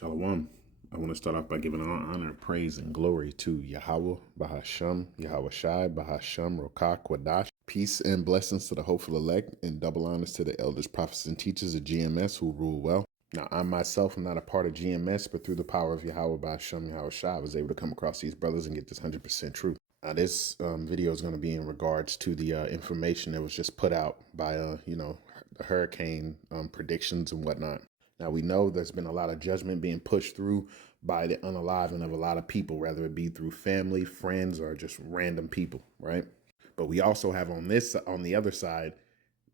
Shalom. I want to start off by giving all honor, praise, and glory to Yahweh, Bahasham, Yahweh Shai, Bahasham, Rokah, Kwadash. Peace and blessings to the hopeful elect, and double honors to the elders, prophets, and teachers of GMS who rule well. Now, I myself am not a part of GMS, but through the power of Yahweh, Bahasham, Yahweh Shai, I was able to come across these brothers and get this 100% truth. Now, this video is going to be in regards to the information that was just put out by, the hurricane predictions and whatnot. Now, we know there's been a lot of judgment being pushed through by the unaliving of a lot of people, whether it be through family, friends, or just random people, right? But we also have on the other side,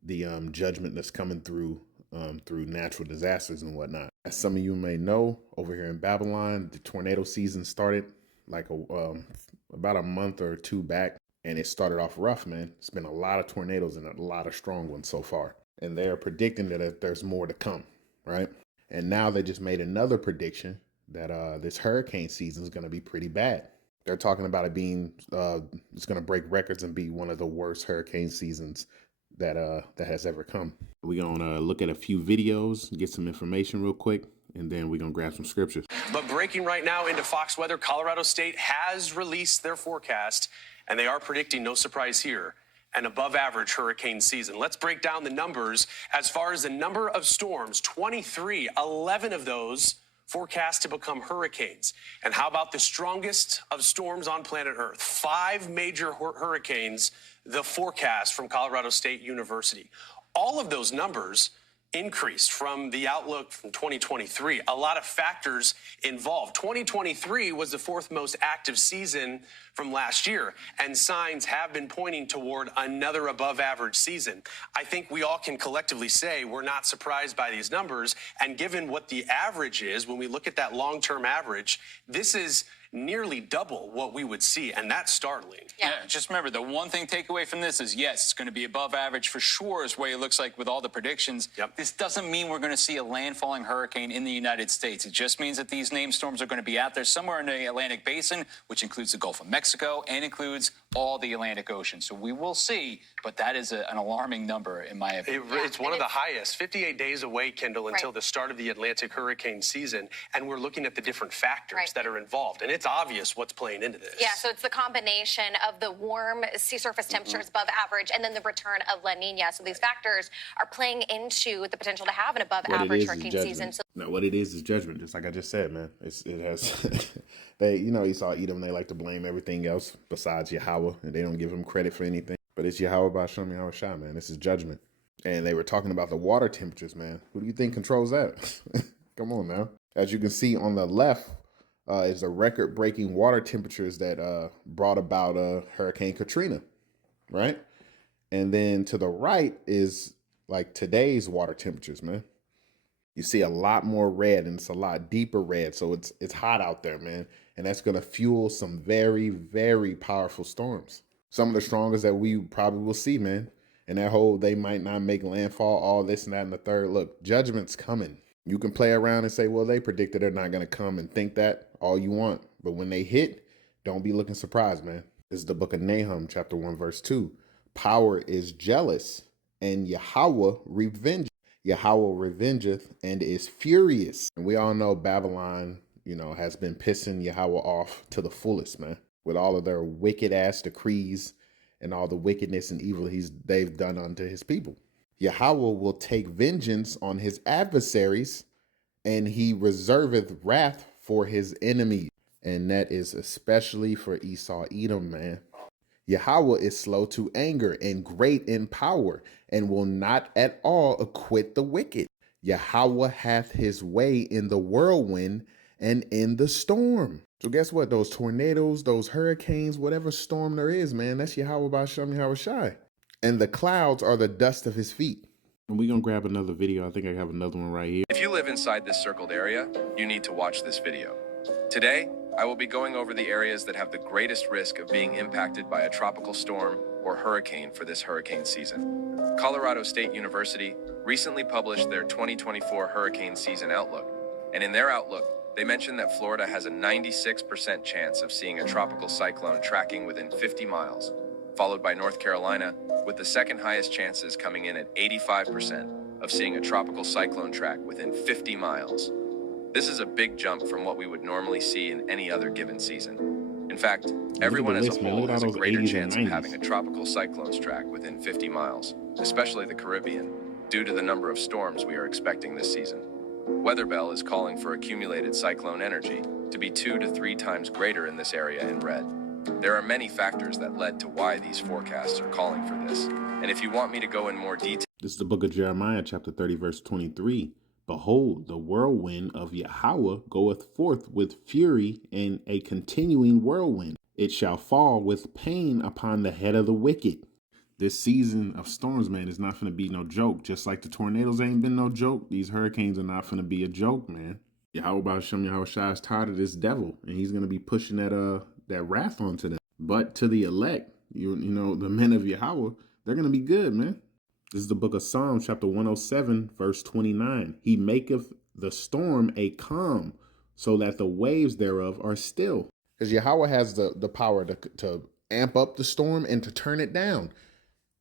the judgment that's coming through natural disasters and whatnot. As some of you may know, over here in Babylon, the tornado season started like about a month or two back, and it started off rough, man. It's been a lot of tornadoes and a lot of strong ones so far, and they're predicting that there's more to come. Right. And now they just made another prediction that this hurricane season is going to be pretty bad. They're talking about it being it's going to break records and be one of the worst hurricane seasons that has ever come. We're going to look at a few videos, get some information real quick, and then we're going to grab some scriptures. But breaking right now into Fox Weather, Colorado State has released their forecast, and they are predicting, no surprise here, an above-average hurricane season. Let's break down the numbers. As far as the number of storms, 23, 11 of those forecast to become hurricanes. And how about the strongest of storms on planet Earth? 5 major hurricanes, the forecast from Colorado State University. All of those numbers increased from the outlook from 2023. A lot of factors involved. 2023 was the 4th most active season from last year, and signs have been pointing toward another above average season. I think we all can collectively say we're not surprised by these numbers, and given what the average is, when we look at that long-term average, this is nearly double what we would see, and that's startling. Yeah, just remember, the one thing takeaway from this is, yes, it's going to be above average for sure, is what it looks like with all the predictions. Yep. This doesn't mean we're going to see a landfalling hurricane in the United States. It just means that these named storms are going to be out there somewhere in the Atlantic Basin, which includes the Gulf of Mexico and includes all the Atlantic Ocean. So we will see, but that is an alarming number, in my opinion. It's one of the highest, 58 days away, Kendall, until the start of the Atlantic hurricane season, and we're looking at the different factors that are involved, and it's obvious what's playing into this. Yeah, so it's the combination of the warm sea surface temperatures above average and then the return of La Nina. So these factors are playing into the potential to have an above average hurricane season. So now, what it is judgment, just like I just said, man. It has they, you saw Edom, they like to blame everything else besides Yahweh, and they don't give him credit for anything. But it's Yahweh Basham, Yahweh Shai, man. This is judgment. And they were talking about the water temperatures, man. Who do you think controls that? Come on now. As you can see on the left, is the record-breaking water temperatures that brought about Hurricane Katrina, right? And then to the right is like today's water temperatures, man. You see a lot more red, and it's a lot deeper red, so it's hot out there, man. And that's going to fuel some very, very powerful storms. Some of the strongest that we probably will see, man. And that whole they might not make landfall, all this and that and the third. Look, judgment's coming. You can play around and say, well, they predicted they're not going to come, and think that all you want. But when they hit, don't be looking surprised, man. This is the book of Nahum, chapter 1, verse 2. Power is jealous, and Yahweh revengeth. Yahweh revengeth and is furious. And we all know Babylon, has been pissing Yahweh off to the fullest, man, with all of their wicked ass decrees and all the wickedness and evil they've done unto his people. Yahweh will take vengeance on his adversaries, and he reserveth wrath for his enemies. And that is especially for Esau, Edom, man. Yahweh is slow to anger and great in power, and will not at all acquit the wicked. Yahweh hath his way in the whirlwind and in the storm. So guess what? Those tornadoes, those hurricanes, whatever storm there is, man, that's Yahweh Basham, Yahweh Shai. And the clouds are the dust of his feet. And we're going to grab another video. I think I have another one right here. If you live inside this circled area, you need to watch this video. Today, I will be going over the areas that have the greatest risk of being impacted by a tropical storm or hurricane for this hurricane season. Colorado State University recently published their 2024 hurricane season outlook. And in their outlook, they mentioned that Florida has a 96% chance of seeing a tropical cyclone tracking within 50 miles, followed by North Carolina, with the second highest chances coming in at 85% of seeing a tropical cyclone track within 50 miles. This is a big jump from what we would normally see in any other given season. In fact, everyone as a whole has a greater chance of having a tropical cyclones track within 50 miles, especially the Caribbean, due to the number of storms we are expecting this season. WeatherBell is calling for accumulated cyclone energy to be 2 to 3 times greater in this area in red. There are many factors that led to why these forecasts are calling for this. And if you want me to go in more detail... This is the book of Jeremiah, chapter 30, verse 23. Behold, the whirlwind of Yahweh goeth forth with fury and a continuing whirlwind. It shall fall with pain upon the head of the wicked. This season of storms, man, is not going to be no joke. Just like the tornadoes ain't been no joke, these hurricanes are not going to be a joke, man. Yahweh Ba'ashem Yahweh Shai is tired of this devil, and he's going to be pushing that wrath onto them. But to the elect, you know, the men of Yahweh, they're going to be good, man. This is the book of Psalms, chapter 107, verse 29. He maketh the storm a calm, so that the waves thereof are still. Because Yahweh has the power to amp up the storm and to turn it down.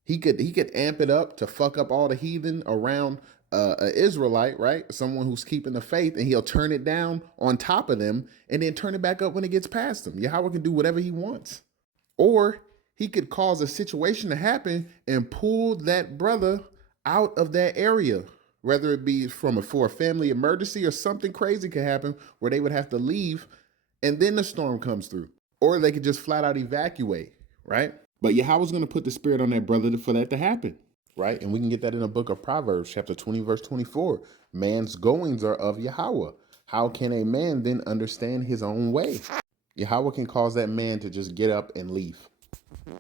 He could amp it up to fuck up all the heathen around an Israelite, right? Someone who's keeping the faith, and he'll turn it down on top of them and then turn it back up when it gets past them. Yahweh can do whatever he wants. Or he could cause a situation to happen and pull that brother out of that area, whether it be for a family emergency or something crazy could happen where they would have to leave and then the storm comes through. Or they could just flat out evacuate, right? But Yahweh's going to put the spirit on that brother for that to happen, right? And we can get that in the book of Proverbs, chapter 20, verse 24. Man's goings are of Yahweh. How can a man then understand his own way? Yahweh can cause that man to just get up and leave.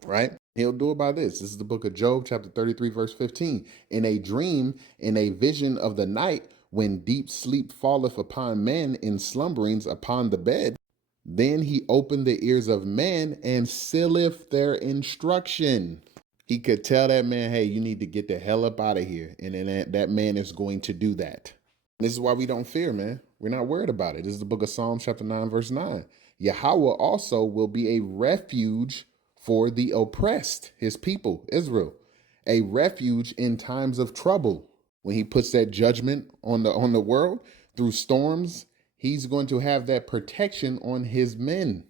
Right? He'll do it by this. This is the book of Job, chapter 33, verse 15. In a dream, in a vision of the night, when deep sleep falleth upon men in slumberings upon the bed, then he opened the ears of men and sealeth their instruction. He could tell that man, hey, you need to get the hell up out of here. And then that man is going to do that. This is why we don't fear, man. We're not worried about it. This is the book of Psalms, chapter 9, verse 9. Yahweh also will be a refuge for the oppressed, his people, Israel, a refuge in times of trouble. When he puts that judgment on the world through storms, he's going to have that protection on his men,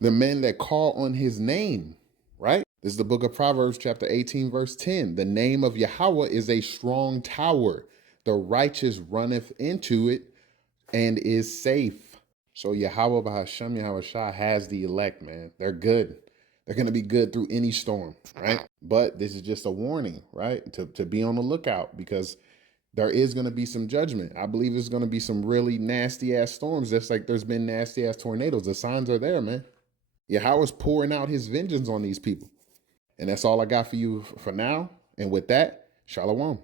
the men that call on his name, right? This is the book of Proverbs, chapter 18, verse 10. The name of Yahweh is a strong tower. The righteous runneth into it and is safe. So Yahweh Ba'ashem Yahweh Shai has the elect, man. They're good. They're going to be good through any storm, right? But this is just a warning, right? To be on the lookout, because there is going to be some judgment. I believe there's going to be some really nasty ass storms, just like there's been nasty ass tornadoes. The signs are there, man. Yahweh's pouring out his vengeance on these people. And that's all I got for you for now. And with that, Shalom.